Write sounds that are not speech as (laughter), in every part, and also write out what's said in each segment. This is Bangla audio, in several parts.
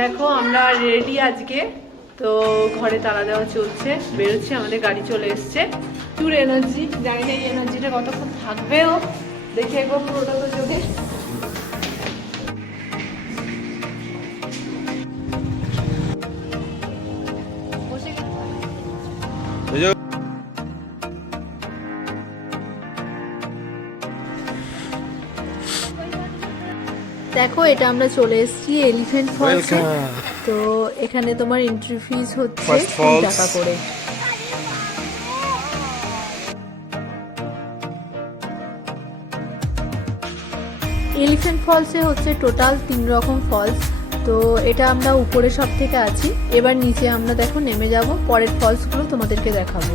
দেখো, আমরা রেডি আজকে। তো ঘরে তালা দেওয়া চলছে, বেরোচ্ছে, আমাদের গাড়ি চলে এসছে। চুর এনার্জি জানি না এই এনার্জিটা কতক্ষণ থাকবেও। দেখে একবার পুরোটা তো চোখে। দেখো এটা আমরা চলে এসেছি এলিফ্যান্ট ফলস তো এখানে তোমার এন্ট্রি ফিজ হচ্ছে টাকা করে। এলিফ্যান্ট ফলসে হচ্ছে টোটাল তিন রকম ফলস তো এটা আমরা উপরে সব থেকে আছি। এবার নিচে আমরা দেখো নেমে যাব। পরের ফলসগুলো তোমাদেরকে দেখাবো।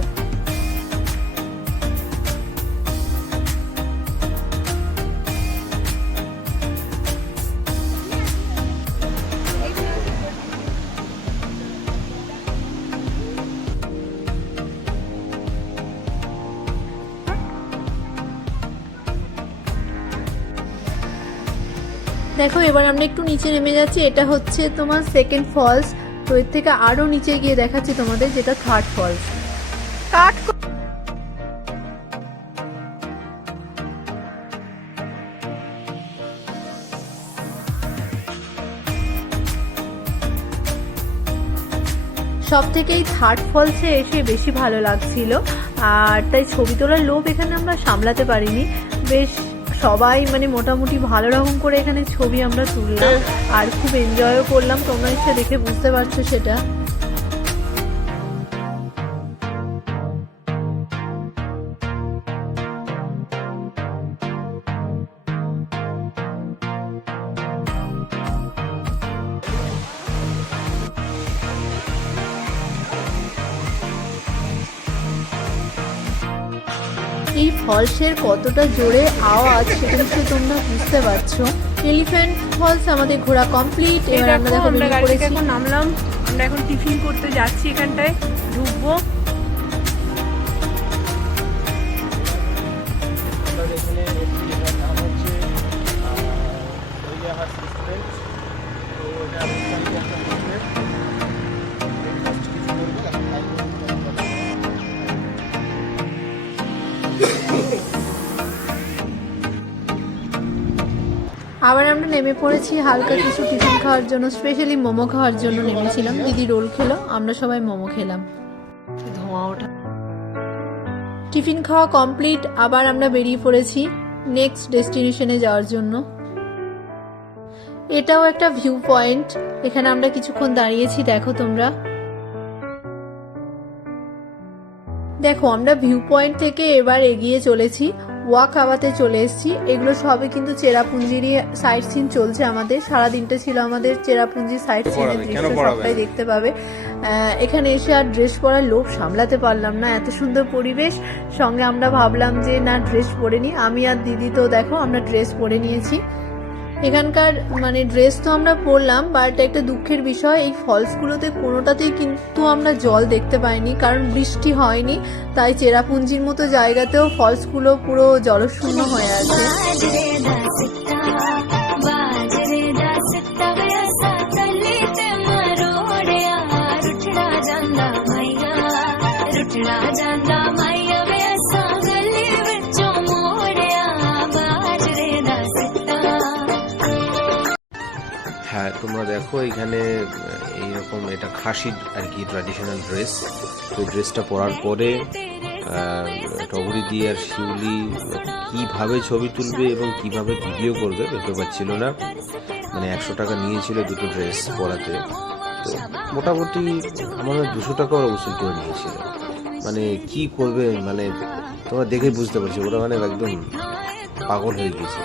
দেখো, এবার আমরা একটু নিচে নেমে যাচ্ছি। এটা হচ্ছে তোমার সেকেন্ড ফলস তো এর থেকে আরও নিচে গিয়ে দেখাচ্ছি তোমাদের যেটা থার্ড ফলস কাট সব থেকে এই থার্ড ফলসে এসে বেশি ভালো লাগছিল। আর তাই ছবি তোলার লোভ এখানে আমরা সামলাতে পারিনি। বেশ সবাই মানে মোটামুটি ভালো রকম করে এখানে ছবি আমরা তুললাম। আর খুব এনজয়ও করলাম। তোমরা ইচ্ছা দেখে বুঝতে পারছ সেটা। এই ফলসের কতটা জোরে আওয়াজ সেটা নিশ্চয়ই তোমরা বুঝতে পারছ। এলিফ্যান্ট ফলস আমাদের ঘোরা কমপ্লিট এবার আমরা দেখো আমরা গাড়ি এখন নামলাম। আমরা এখন টিফিন করতে যাচ্ছি এখানটায়। ঢুকবো। আবার আমরা নেমে পড়েছি হালকা কিছু টিফিন খাওয়ার জন্য স্পেশালি মোমো খাওয়ার জন্য নেমেছিলাম। দিদি রোল খেলো আমরা সবাই মোমো খেলাম। ধোঁয়া ওঠা। টিফিন খাওয়া কমপ্লিট আবার আমরা বেরিয়ে পড়েছি নেক্সট ডেস্টিনেশনে যাওয়ার জন্য। এটাও একটা ভিউ পয়েন্ট এখানে আমরা কিছুক্ষণ দাঁড়িয়েছি দেখো তোমরা। দেখো আমরা ভিউ পয়েন্ট থেকে এবার এগিয়ে চলেছি। ওয়াক আওয়াতে চলে এসেছি। এগুলো সবে কিন্তু চেরাপুঞ্জিরই সাইট সিন চলছে আমাদের। সারা দিনটা ছিল আমাদের চেরাপুঞ্জি সাইট সিনের দৃশ্য? সবটাই দেখতে পাবে। এখানে এসে আর ড্রেস পরার লোভ সামলাতে পারলাম না। এত সুন্দর পরিবেশ। সঙ্গে আমরা ভাবলাম যে না ড্রেস পরে নি। আমি আর দিদি তো দেখো আমরা ড্রেস পরে নিয়েছি। এখানকার মানে ড্রেস তো আমরা পরলাম বাট একটা দুঃখের বিষয়, এই ফলসগুলোতে কোনোটাতেই কিন্তু আমরা জল দেখতে পাইনি, কারণ বৃষ্টি হয়নি, তাই চেরাপুঞ্জির মতো জায়গাতেও ফলসগুলো পুরো জলশূন্য হয়ে আছে। দেখো এখানে এইরকম এটা খাসির আর কি ট্র্যাডিশনাল ড্রেস তো ড্রেসটা পরার পরে টগরি দিয়ে আর শিউলি, কীভাবে ছবি তুলবে এবং কীভাবে ভিডিও করবে দেখতে পাচ্ছিল না। মানে একশো টাকা নিয়েছিল দুটো ড্রেস পরাতে। তো মোটামুটি আমার দুশো টাকা ওরা উসুল করে নিয়েছিল। মানে কি করবে মানে তোমরা দেখে বুঝতে পারছ, ওরা মানে একদম পাগল হয়ে গিয়েছিল।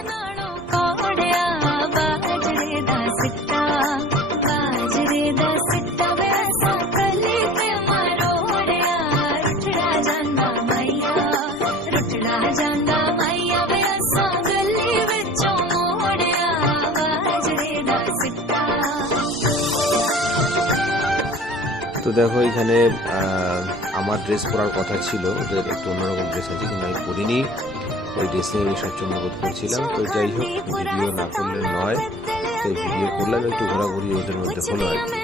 দেখো, এখানে আমার ড্রেস পরার কথা ছিল, ওদের একটু অন্যরকম ড্রেস আছে কিন্তু আমি পরিনি। ওই ড্রেসে আমি স্বচ্ছন্দ বোধ করছিলাম। তো যাই হোক, ভিডিও না করলে নয়। তো ভিডিও করলাম, একটু ঘোরাঘুরি ওদের মধ্যে হলো আর কি।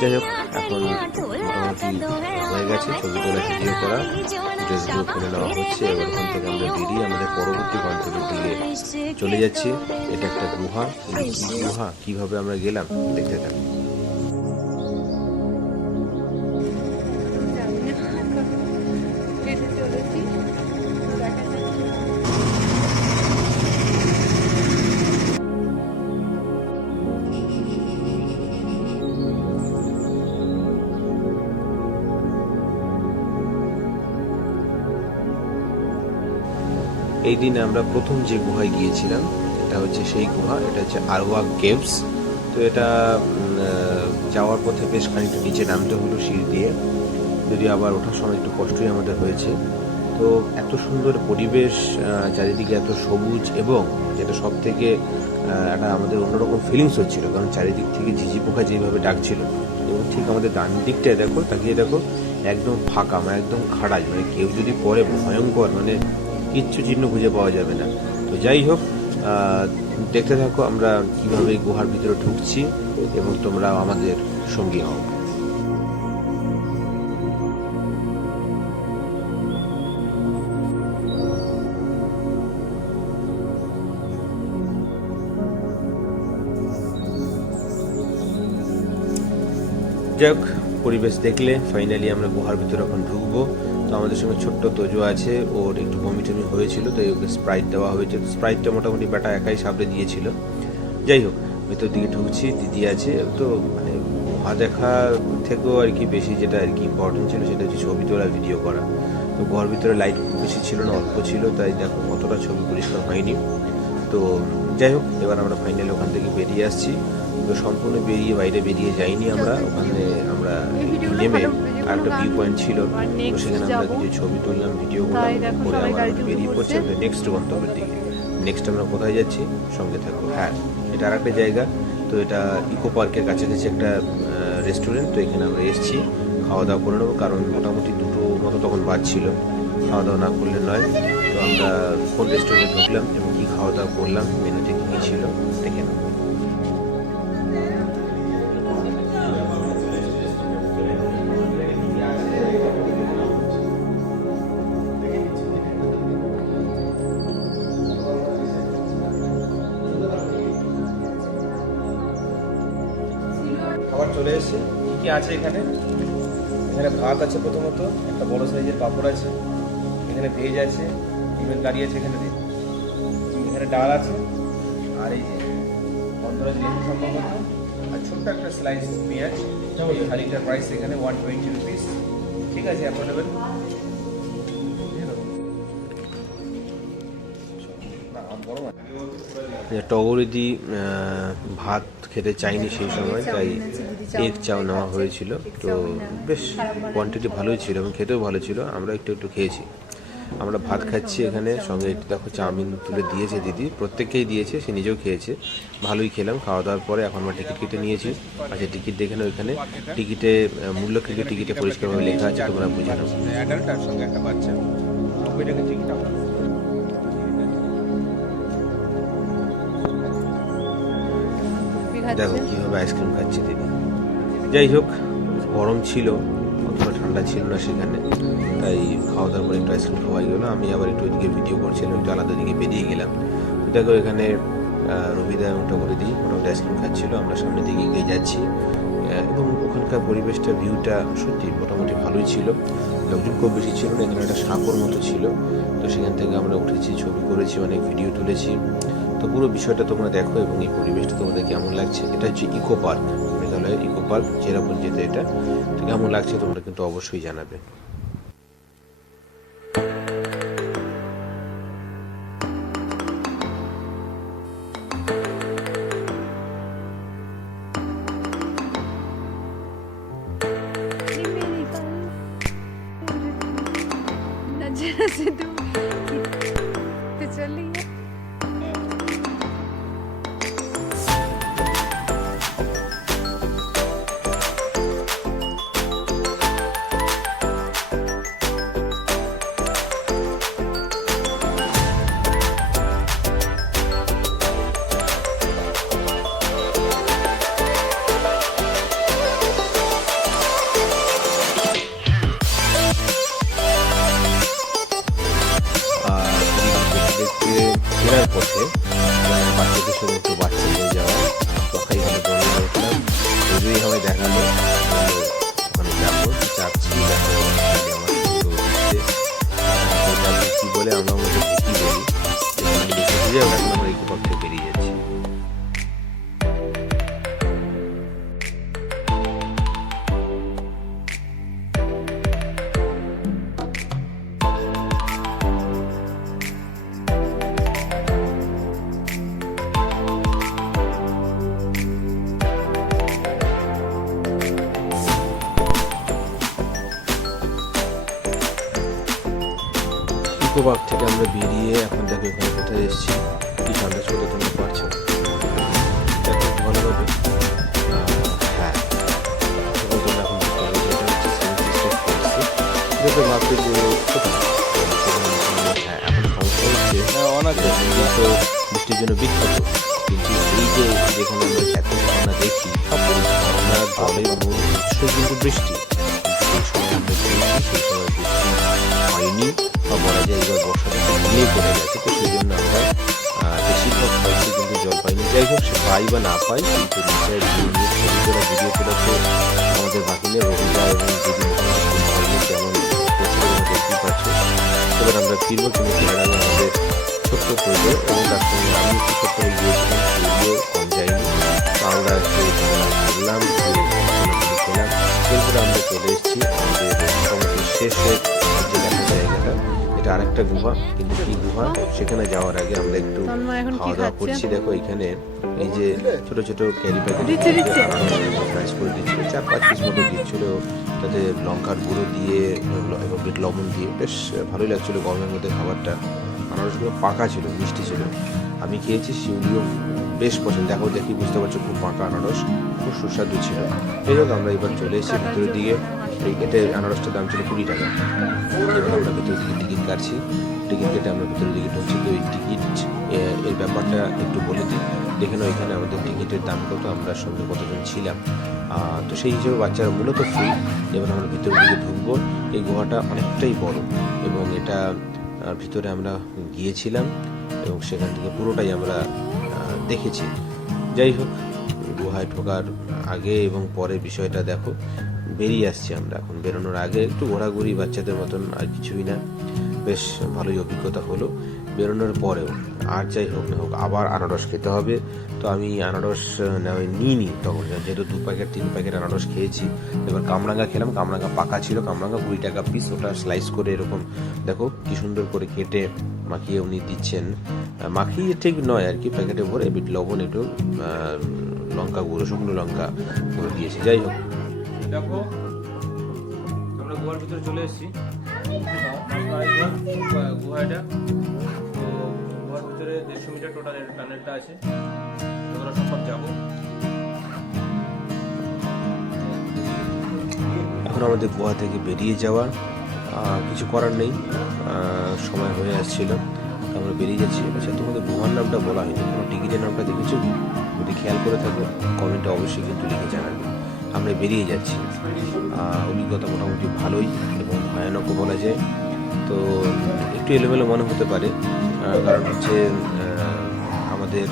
যাই হোক, এখন মোটামুটি হয়ে গেছে, ছবি তোলা, ভিডিও করা। ড্রেসগুলো খুলে নেওয়া হচ্ছে, এবার ওখান থেকে আমরা বেরিয়ে আমাদের পরবর্তী গন্তব্যের দিকে চলে যাচ্ছি। এটা একটা গুহা। গুহা? কীভাবে আমরা গেলাম? দেখতে থাকি। এই দিন আমরা প্রথম যে গুহায় গিয়েছিলাম, এটা হচ্ছে সেই গুহা, এটা হচ্ছে আরওয়া কেভস। তো এটা যাওয়ার পথে বেশ খানিকটা নিচে নামতে হলো সিঁড়ি দিয়ে। যদি আবার ওঠার সময় একটু কষ্টই আমাদের হয়েছে। তো এত সুন্দর পরিবেশ চারিদিকে এত সবুজ এবং যেটা সব থেকে একটা আমাদের অন্যরকম ফিলিংস হচ্ছিল, কারণ চারিদিক থেকে ঝিঝি পোকা যেভাবে ডাকছিল। এবং ঠিক আমাদের ডান দিকটায় দেখো, তাকিয়ে দেখো, একদম ফাঁকা মানে একদম খাড়াই মানে কেউ যদি পরে ভয়ঙ্কর মানে কিচ্ছু চিহ্ন খুঁজে পাওয়া যাবে না। তো যাই হোক দেখতে থাকো আমরা কীভাবে গুহার ভিতরে ঢুকছি এবং তোমরা আমাদের সঙ্গী হও। যাই হোক, পরিবেশ দেখলে ফাইনালি আমরা গুহার ভিতরে এখন ঢুকবো। তো আমাদের সঙ্গে ছোট্ট তোজো আছে ওর একটু বমি টমি হয়েছিল তাই ওকে স্প্রাইট দেওয়া হয়েছে। স্প্রাইটটা মোটামুটি ব্যাটা একাই সামনে দিয়েছিল। যাই হোক ভেতর দিকে ঢুকছি দিদি আছে তো মানে গুহা দেখা থেকেও আর কি বেশি যেটা আর কি ইম্পর্টেন্ট ছিল সেটা হচ্ছে ছবি তোলা ভিডিও করা। তো ঘর ভিতরে লাইট খুব বেশি ছিল না অল্প ছিল তাই দেখো অতটা ছবি পরিষ্কার হয়নি। তো যাই হোক এবার আমরা ফাইনালি ওখান থেকে বেরিয়ে আসছি। তো সম্পূর্ণ বেরিয়ে বাইরে বেরিয়ে যাইনি আমরা ওখানে আমরা নেমে আর একটা ভিউ পয়েন্ট ছিল তো সেখানে আমরা কিছু ছবি তুললাম ভিডিও করলাম করে বেরিয়ে পড়ছি পড়ছে। আমাদের নেক্সট গন্তব্যের দিকে। নেক্সট আমরা কোথায় যাচ্ছি? সঙ্গে থাকব হ্যাঁ এটা আর একটা জায়গা তো এটা ইকো পার্কের কাছাকাছি একটা রেস্টুরেন্ট তো এখানে আমরা এসেছি। খাওয়া দাওয়া করে নেব কারণ মোটামুটি দুটো মতো তখন বাজছিল খাওয়া দাওয়া না করলে নয়। তো আমরা কোন রেস্টুরেন্টে ঢুকলাম এবং কি খাওয়া দাওয়া করলাম মেনুতে কী কী ছিল আছে এখানে। এখানে ভাত আছে প্রথমত, একটা বড় সাইজের পাঁপড় আছে, এখানে ভেজ আছে ইভেন কারি আছে এখানে এখানে ডাল আছে, আর এই যে গন্ধরাজ লেবু সম্ভবত আর ছোট্ট একটা স্লাইস পেঁয়াজ, এই থালিটার প্রাইস এখানে ওয়ান টোয়েন্টি রুপিস ঠিক আছে মাছ যে টগরিদি ভাত খেতে চাইনি সেই সময়, তাই এগ চাও নেওয়া হয়েছিল। তো বেশ কোয়ান্টিটি ভালোই ছিল এবং খেতেও ভালো ছিল। আমরা একটু একটু খেয়েছি। আমরা ভাত খাচ্ছি এখানে। সঙ্গে একটু দেখো চাউমিন তুলে দিয়েছে দিদি। প্রত্যেককেই দিয়েছে সে নিজেও খেয়েছে। ভালোই খেলাম। খাওয়া দাওয়ার পরে এখন আমরা টিকিট কেটে নিয়েছি। আচ্ছা টিকিট দেখে নাও এখানে। টিকিটে মূল্য কিন্তু টিকিটে পরিষ্কারভাবে লেখা আছে তোমরা বুঝে নাও। সঙ্গে একটা বাচ্চা। দেখো কীভাবে আইসক্রিম খাচ্ছে দিদি। যাই হোক, গরম ছিল, অতটা ঠান্ডা ছিল না সেখানে। তাই খাওয়া দাওয়ার পরে একটু আইসক্রিম খাওয়াই গেলো। আমি আবার একটু ওইদিকে ভিডিও করছিলাম, একটু আলাদা দিকে বেরিয়ে গেলাম। দেখো এখানে রবিদা এবং করে দিই মোটামুটি আইসক্রিম খাচ্ছিল। আমরা সামনের দিকে এগিয়ে যাচ্ছি। এবং ওখানকার পরিবেশটা ভিউটা সত্যি মোটামুটি ভালোই ছিল। লোকজন খুব বেশি ছিল না, এখানে একটা সাঁকর মতো ছিল। তো সেখান থেকে আমরা উঠেছি, ছবি করেছি, অনেক ভিডিও তুলেছি। তো পুরো বিষয়টা তোমরা দেখো এবং এই পরিবেশটা তোমাদের কেমন লাগছে, এটা হচ্ছে ইকো পার্ক মেঘালয়ের ইকো পার্ক চেরাপুঞ্জিতে এটা। তো কেমন লাগছে তোমরা কিন্তু অবশ্যই জানাবে। জলের মূল উৎস কিন্তু বৃষ্টি সেই সময় আমরা গিয়েছি সেই সময় বৃষ্টি হয়নি বা বলা যায় এবার বর্ষাটা নিয়ে পড়ে গেছে তো সেই জন্য আমরা বেশিরভাগ ফলসে কিন্তু জল পাইনি যাই হোক সে পাই বা না পাই কিন্তু নিচে নিয়ে ছবি তোলা ভিডিও তোলা তো আমাদের বাকি নেই রবিদা এবং যদি হয়নি যেমন দেখতেই পাচ্ছ এবার আমরা ফিরবো কিন্তু ফেরার আমাদের ছোট্ট করব এবং তার সঙ্গে আমি একটু ছোট্ট গিয়েছিলাম সেগুলো কম যায়নি তো আমরা ঘুরলাম এরপরে আমরা চলে এসেছি। আমাদের মোটামুটি শেষের যে দেখা জায়গাটা এটা আরেকটা গুহা কিন্তু কি গুহা? সেখানে যাওয়ার আগে আমরা একটু খাওয়া দাওয়া করছি। দেখো এখানে এই যে ছোট ছোট ক্যারি প্যাকেট। ফ্রাইস করে দিচ্ছিল চার পাঁচ পিস মতো দিচ্ছিল তাতে লঙ্কার গুঁড়ো দিয়ে এবং লবণ দিয়ে। বেশ ভালোই লাগছিল গরমের মধ্যে খাবারটা। আনারসগুলো পাকা ছিল মিষ্টি ছিল। আমি খেয়েছি শিউলিও বেশ পছন্দ। দেখো, দেখি বুঝতে পারছ খুব পাকা আনারস, খুব সুস্বাদু ছিল। এই হোক, আমরা এবার চলে এসেছি ভিতরের দিকে। এই এটা আনারসটার দাম ছিল কুড়ি টাকা। আমরা ভিতরের দিকে টিকিট কাটছি। টিকিট কেটে আমরা ভিতরের দিকে ঢুকছি। তো এই টিকিট এর ব্যাপারটা একটু বলে দিই। দেখে নাও এখানে আমাদের টিকিটের দাম কত, আমরা সঙ্গে কতজন ছিলাম। তো সেই হিসেবে বাচ্চারা মূলত ফ্রি এবার আমরা ভিতরের দিকে ঢুকবো। এই গুহাটা অনেকটাই বড় এবং এটা ভিতরে আমরা গিয়েছিলাম এবং সেখান থেকে পুরোটাই আমরা দেখেছি। যাই হোক, গুহায় ঢোকার আগে এবং পরে বিষয়টা দেখো। বেরিয়ে আসছি আমরা এখন। বেরোনোর আগে একটু ঘোরাঘুরি বাচ্চাদের মতন আর কিছুই না। বেশ, ভালোই অভিজ্ঞতা হলো। বেরোনোর পরেও আর যাই হোক না হোক আবার আনারস খেতে হবে তো আমি আনারস নিই নি তখন যেহেতু দু প্যাকেট তিন প্যাকেট আনারস খেয়েছি এবার কামরাঙ্গা খেলাম কামরাঙ্গা পাকা ছিল কামরাঙ্গা কুড়ি টাকা পিস ওটা স্লাইস করে এরকম দেখো কি সুন্দর করে কেটে মাখিয়ে উনি দিচ্ছেন মাখিয়ে ঠিক নয় আর কি প্যাকেটে ভরে বিট লবণ একটু লঙ্কা গুঁড়ো শুকনো লঙ্কা গুঁড়ো দিয়েছি যাই হোক দেখো আমরা গুহার ভিতরে চলে এসেছি গুহা দেড়শো মিটার টোটাল টানেলটা আছে। সব যাব। এখন আমাদের গোয়া থেকে বেরিয়ে যাওয়া আহ, কিছু করার নেই সময় হয়ে আসছিল। আমরা বেরিয়ে যাচ্ছি। আচ্ছা তোমাদের গুহার নামটা বলা হয়নি। কোনো টিকিটের নামটা দেখেছ যদি খেয়াল করে থাকো কমেন্টে অবশ্যই কিন্তু লিখে জানাবে। আমরা বেরিয়ে যাচ্ছি। অভিজ্ঞতা মোটামুটি ভালোই এবং ভয়ানকও বলা যায়। তো একটু এলোমেলো মনে হতে পারে। কারণ হচ্ছে আমাদের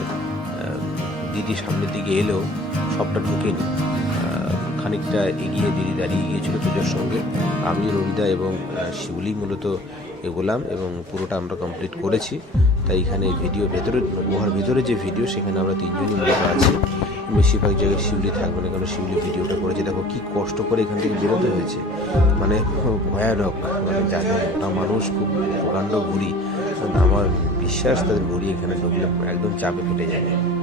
দিদি সামনের দিকে এলেও সবটা ঢুকেনি। খানিকটা এগিয়ে দিদি দাঁড়িয়ে গিয়েছিল পুজোর সঙ্গে। আমি রবিদা এবং শিউলি মূলত এগোলাম এবং পুরোটা আমরা কমপ্লিট করেছি। তাই এখানে ভিডিও ভেতরে, গুহার ভেতরে যে ভিডিও, সেখানে আমরা তিনজনই মূলত আছি। বেশিরভাগ জায়গায় শিউলি থাকবে না, কারণ শিউলি ভিডিওটা করেছে। দেখো, কি কষ্ট করে এখান থেকে বেরোতে হয়েছে। মানে ভয়ানক। মানে যাদের মানুষ খুব প্রকাণ্ড ঘুরি আমার বিশ্বাস তাদের ঘুরি এখানে ঢুকলে একদম চাপে ফেটে যাবে।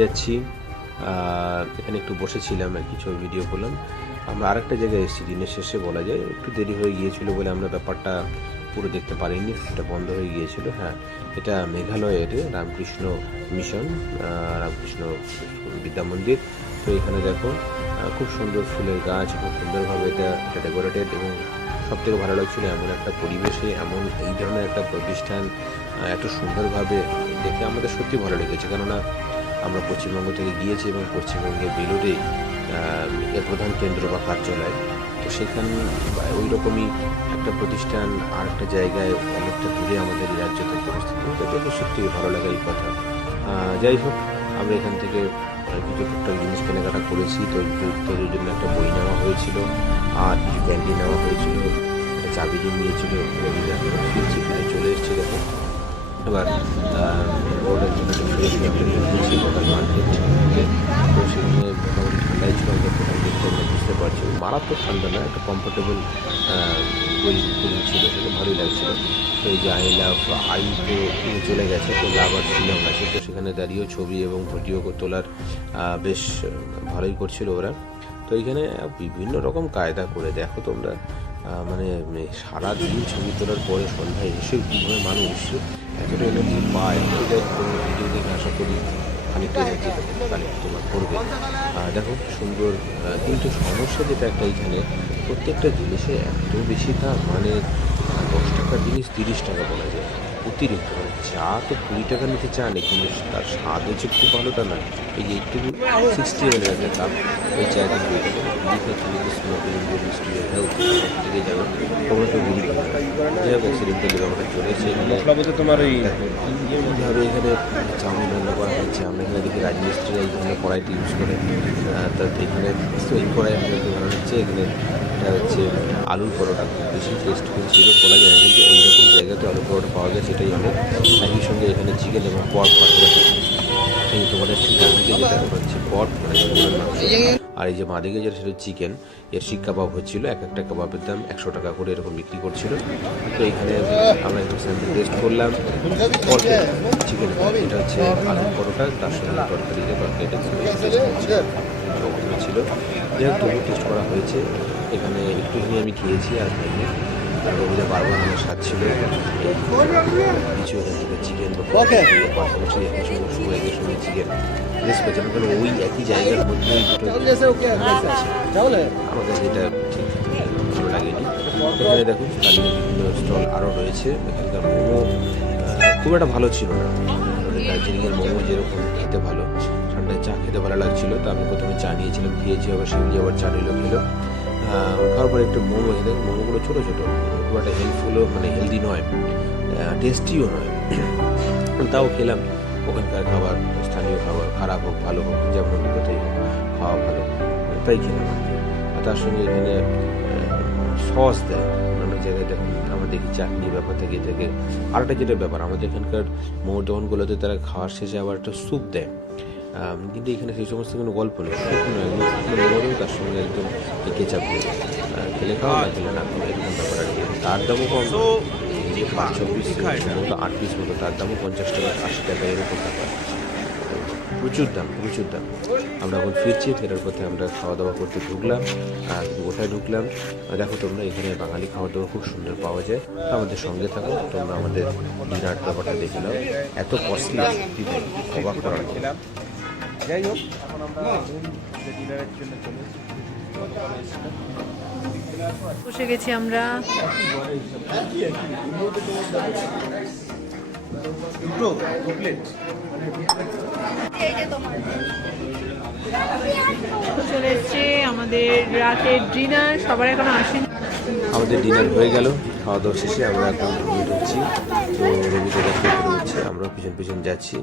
যাচ্ছি। এখানে একটু বসেছিলাম আর কিছু ভিডিও করলাম। আমরা আরেকটা জায়গায় এসেছি, দিনের শেষে বলা যায়। একটু দেরি হয়ে গিয়েছিল বলে আমরা ব্যাপারটা পুরো দেখতে পারিনি, এটা বন্ধ হয়ে গিয়েছিল। হ্যাঁ এটা মেঘালয়ের রামকৃষ্ণ মিশন রামকৃষ্ণ বিদ্যা মন্দির। তো এখানে দেখো খুব সুন্দর ফুলের গাছ, খুব সুন্দরভাবে এটা এটা ডেকোরেটেড এবং সব থেকে ভালো লাগছিল এমন একটা পরিবেশে, এমন এই ধরনের একটা প্রতিষ্ঠান এত সুন্দরভাবে দেখে আমাদের সত্যি ভালো লেগেছে। কেননা আমরা পশ্চিমবঙ্গ থেকে গিয়েছি এবং পশ্চিমবঙ্গে বেলুড়ে এর প্রধান কেন্দ্র বা কার্যালয়। তো সেখানে, ওই রকমই একটা প্রতিষ্ঠান আর একটা জায়গায় অনেকটা দূরে আমাদের রাজ্য থেকে অবস্থিত। তো দেখে সত্যি ভালো লাগা এই কথা। যাই হোক, আমরা এখান থেকে কিছু টুকটাক জিনিস কেনাকাটা করেছি। তো তোদের জন্য একটা বই নেওয়া হয়েছিল, আর কিছু ক্যান্ডি নেওয়া হয়েছিল, একটা চাবি নিয়েছিল ফিরছি, ফিরে চলে এবার রোডের জন্য তো সেখানে ঠান্ডাই ছিল দেখতে আমরা বুঝতে পারছি মারাত্মক ঠান্ডা না একটা কমফোর্টেবল কুলিং ছিল সেটা ভালোই লাগছিল তো এই যে আই লাভ আই তো চলে গেছে তো লাভ আর শিলং আছে তো সেখানে দাঁড়িয়েও ছবি এবং ভিডিও তোলার বেশ ভালোই করছিল ওরা তো এখানে বিভিন্ন রকম কায়দা করে দেখো তোমরা মানে সারা দিন ছবি তোলার পরে সন্ধ্যায় এসে কীভাবে মানুষ এতটা এনার্জি পায় তুমি ভিডিও দেখে আশা করি খানিকটা এনার্জি কালেক্ট তোমার করবে। দেখো সুন্দর কিন্তু সমস্যা যেটা একটা এইখানে প্রত্যেকটা জিনিসে এত বেশি দাম মানে দশ টাকার জিনিস তিরিশ টাকা বলা যায়। অতিরিক্ত। চা তো কুড়ি টাকা নিতে চা নেই কিন্তু তার স্বাদ হচ্ছে খুব ভালো তা না। এই একটু সিক্সটি এম এল কাপ ওই চা কিন্তু লিখে স্মোকিং ইঞ্জুরিস হেলথ থেকে জানো তোমরা তো গুলি করো যাই হোক অ্যাক্সিডেন্টালি ব্যাপারটা চলেছে এখানে। মশলা বলতে তোমার ওই এইভাবে এখানে চাউমিন রান্না করা হচ্ছে আমরা এখানে দেখি রাজমিস্ত্রিরা এই ধরনের কড়াইটি ইউজ করে তা এখানে এই কড়াই আমাদের হচ্ছে এখানে এটা হচ্ছে আলুর পরোটা। বেশি টেস্ট হয়েছিল বলা যায় কিন্তু ওই রকম জায়গাতে আলুর পরোটা পাওয়া যায়, সেটাই অনেক। একই সঙ্গে এখানে চিকেন এবং পর্ক পাশাপাশি। এই তোমাদের ঠিক ডানদিকে যেটা হচ্ছে পর্ক মানে আর এই যে বাঁদিকে যেটা, সেটা চিকেন এর শিক কাবাব হচ্ছিল, এক একটা কাবাবের দাম একশো টাকা করে এরকম বিক্রি করছিল। তো এখানে আমরা একটু স্যাম্পল টেস্ট করলাম। চিকেন এটা হচ্ছে আলুর পরোটা, তার সঙ্গে তরকারি তরকারিটা ছিল তবু টেস্ট করা হয়েছে। এখানে একটুখানি আমি খেয়েছি আর খাইনি। আর রবিদা বারবার আমার স্বাদ ছিল। কিছু এখান থেকে চিকেন পাশাপাশি একই সঙ্গে চিকেন ওই একই জায়গার মধ্যেই দুটো আমাদের যেটা ঠিক ভালো লাগেনি। এখানে দেখুন, স্থানীয় বিভিন্ন স্টল আরও রয়েছে। এখানকার মোমো খুব একটা ভালো ছিল না। আমাদের দার্জিলিংয়ের মোমো যেরকম খেতে ভালো, ঠান্ডায় চা খেতে ভালো লাগছিল। তো আমি প্রথমে চা নিয়েছিলাম, খেয়েছি আবার সেগুলি আবার চা নিল, খেলো। খাওয়ার পরে একটু মোমো খেতে মোমোগুলো ছোটো ছোটো, খুব একটা হেল্পফুলও মানে হেলদি নয় টেস্টিও নয়। (clears throat) তাও খেলাম, ওখানকার খাবার, স্থানীয় খাবার, খারাপ হোক, ভালো হোক, যেমন অভিজ্ঞতাই হোক খাওয়া ভালো, তাই খেলাম আর তার সঙ্গে এখানে সস দেয়, অন্যান্য জায়গায় আমরা দেখি চাটনি ব্যাপার থেকে থেকে আর একটা যেটা ব্যাপার, আমাদের এখানকার মোর দোকানগুলোতে তারা খাওয়ার শেষে আবার একটা স্যুপ দেয়। কিন্তু এখানে সেই সমস্ত কোনো গল্প নেই। শুকনো একদম শুকনো তার সঙ্গে একদম কেচাপ আহ, খেলে খাওয়া না খেলে না খাওয়া এরকম ব্যাপার আর কি। তার দামও কম। পিস মতো আট পিস মতো তার দামও পঞ্চাশ টাকা আশি টাকা এরকম ব্যাপার। প্রচুর দাম প্রচুর দাম। আমরা এখন ফিরছি ফেরার পথে আমরা খাওয়া দাওয়া করতে ঢুকলাম আর কোথায় ঢুকলাম। দেখো তোমরা এখানে বাঙালি খাওয়া দাওয়া খুব সুন্দর পাওয়া যায়। তো আমাদের সঙ্গে থাকো তোমরা আমাদের ডিনার ব্যাপারটা দেখে নাও। এত কস্টলি অবাক করার খেলাম যাই হোক। এখন আমরা ডিনারের জন্য চলে। বসে গেছি আমরা। দুটো দু প্লেট চলে এসছে আমাদের রাতের ডিনার সবার এখন আসেনি। আমাদের ডিনার হয়ে গেল খাওয়া দাওয়া শেষে আমরা এখন রুমে ঢুকছি তো রবিতে দেখতে হচ্ছে আমরা পিছন পিছন যাচ্ছি।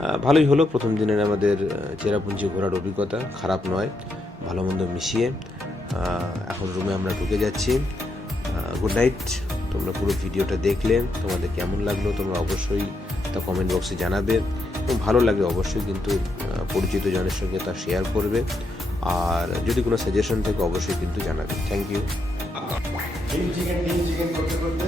ভালোই হলো। প্রথম দিনের আমাদের চেরাপুঞ্জি ঘোরার অভিজ্ঞতা। খারাপ নয় ভালো মন্দ মিশিয়ে এখন রুমে আমরা ঢুকে যাচ্ছি। গুড নাইট তোমরা পুরো ভিডিওটা দেখলে। তোমাদের কেমন লাগল তোমরা অবশ্যই তা কমেন্ট বক্সে জানাবে। এবং ভালো লাগে অবশ্যই কিন্তু পরিচিত জনের সঙ্গে তা শেয়ার করবে। আর যদি কোনো সাজেশন থাকে, অবশ্যই কিন্তু জানাবে। থ্যাংক ইউ করতে করতে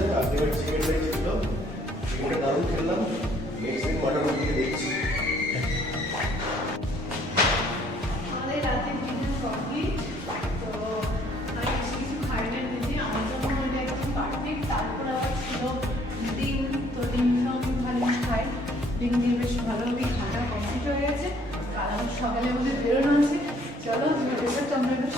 দিয়ে বেশ ভালোভাবে খাটা কমপ্লিট হয়ে গেছে। আবার সকালে আমাদের বেরোনো আছে। চলো এবার